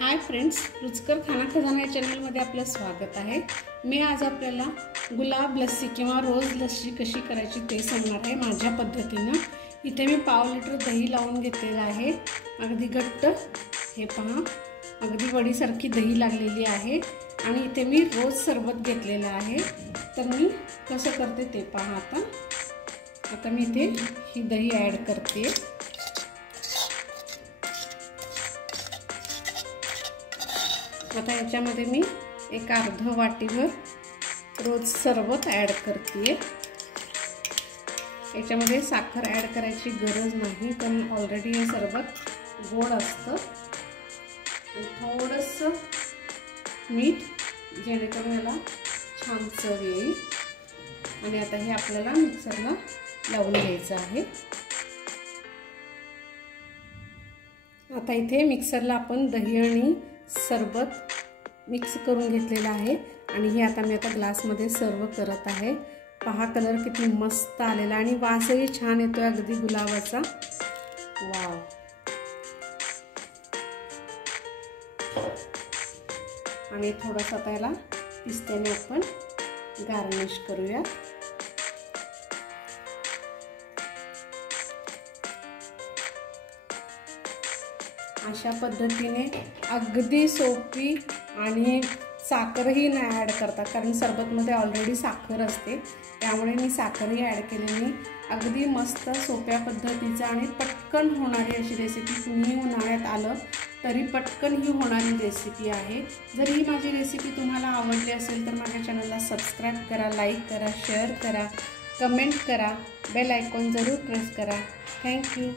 Hi friends, रुचकर खाना खजाना या चॅनलमध्ये आपलं स्वागत आहे। मी आज आपल्याला गुलाब लस्सी किंवा रोज लस्सी कशी करायची ते सांगणार आहे माझ्या पद्धतीने। इथे मी पाव लिटर दही लावून घेतलेलं आहे, अगदी घट्ट। हे पहा, अगदी वडीसारखी दही लागलेली आहे आणि इथे मी रोज सरबत घेतलेलं आहे। तर मी कसं करते ते पहा। आता मी इथे ही दही ॲड करते। आता याच्यामध्ये मी एक अर्धा वाटीभर रोज सरबत ॲड करते। याच्यामध्ये साखर ॲड करायची गरज नाही, कारण ऑलरेडी हे सरबत गोड असतं। थोडंसं मीठ, जेणेकरून याला छान चव येईल। आणि आता हे आपल्याला मिक्सरला लावून घ्यायचं आहे। आता इथे मिक्सरला आपण दही आणि सरबत मिक्स करून घेतलेला आहे आणि हे आता मी ग्लासमध्ये सर्व करत आहे। पहा, कलर किती मस्त आलेला आणि वासही छान येतोय, अगदी गुलाबाचा। वाव! आणि थोडंसं आता याला पिस्त्याने आपण गार्निश करूया। अशा पद्धतीने अगदी सोपी, आणि साखरही नाही ॲड करता, कारण सरबतमध्ये ऑलरेडी साखर असते, त्यामुळे मी साखरही ॲड केलेली। अगदी मस्त सोप्या पद्धतीचा आणि पटकन होणारी अशी रेसिपी। तुम्ही उन्हाळ्यात आलं तरी पटकन ही होणारी रेसिपी आहे। जर ही माझी रेसिपी तुम्हाला आवडली असेल तर माझ्या चॅनलला सबस्क्राईब करा, लाईक करा, शेअर करा, कमेंट करा, बेल आयकॉन जरूर प्रेस करा। थँक्यू।